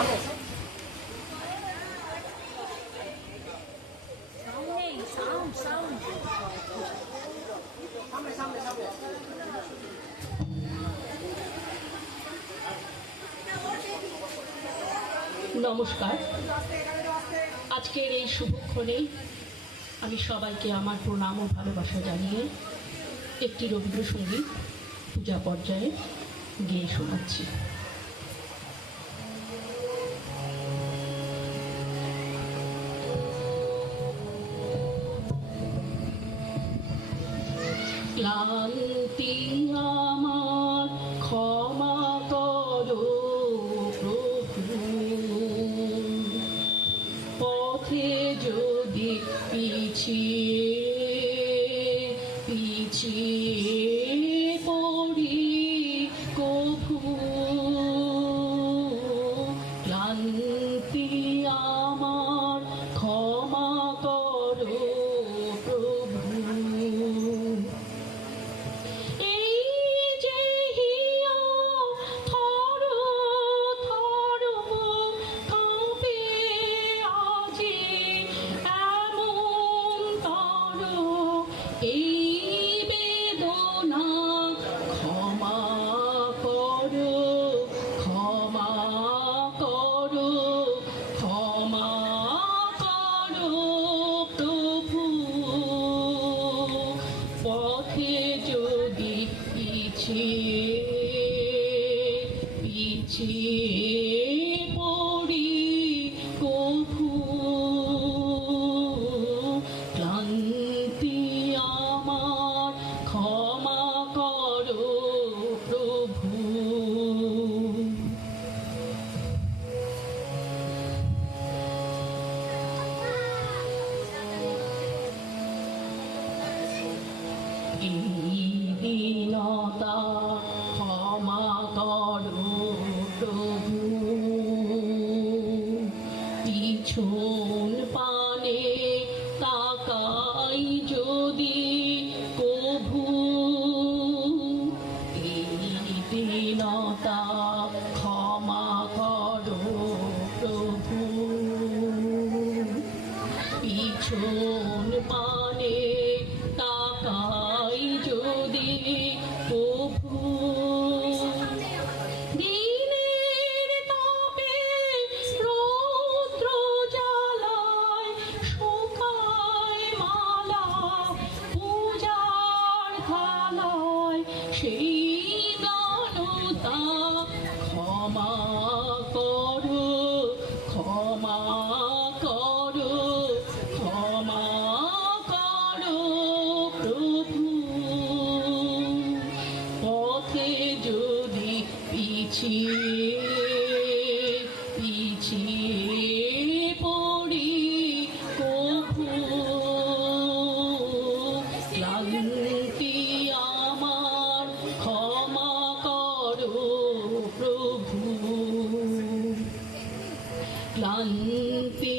নমস্কার। আজকের এই শুভক্ষণে আমি সবাইকে আমার প্রণাম ও ভালোবাসা জানিয়ে একটি রবীন্দ্রসঙ্গীত পূজা পর্যায়ে গেয়ে শোনাচ্ছি। ক্লান্তি আমার ক্ষমা করো প্রভু, পথে যদি পিছিয়ে পড়ি কভু, ক্লান্তি আমার ক্ষমা করো প্রভু। এই বেদনা ক্ষমা করো, ক্ষমা করো, ক্ষমা করো প্রভু, পথে যদি পিছিয়ে পড়ি কভু, ক্লান্তি আমার ক্ষমা করো প্রভু। এই দীনতা ক্ষমা করো প্রভু, পিছন পানে তাকাই যদি কভু, এই দীনতা ক্ষমা করো প্রভু, পিছন পানে তাকাই যদি কভু, দিনের তাপে রৌদ্র জ্বালায় শুকায় মালা পূজার থালায়, সেই দানতা ক্ষমা করো, ক্ষমা করো, ক্ষমা করো প্রভু, পথে যদি পিছিয়ে পড়ি কভু, ক্লান্তি আমার ক্ষমা করো প্রভু, ক্লান্তি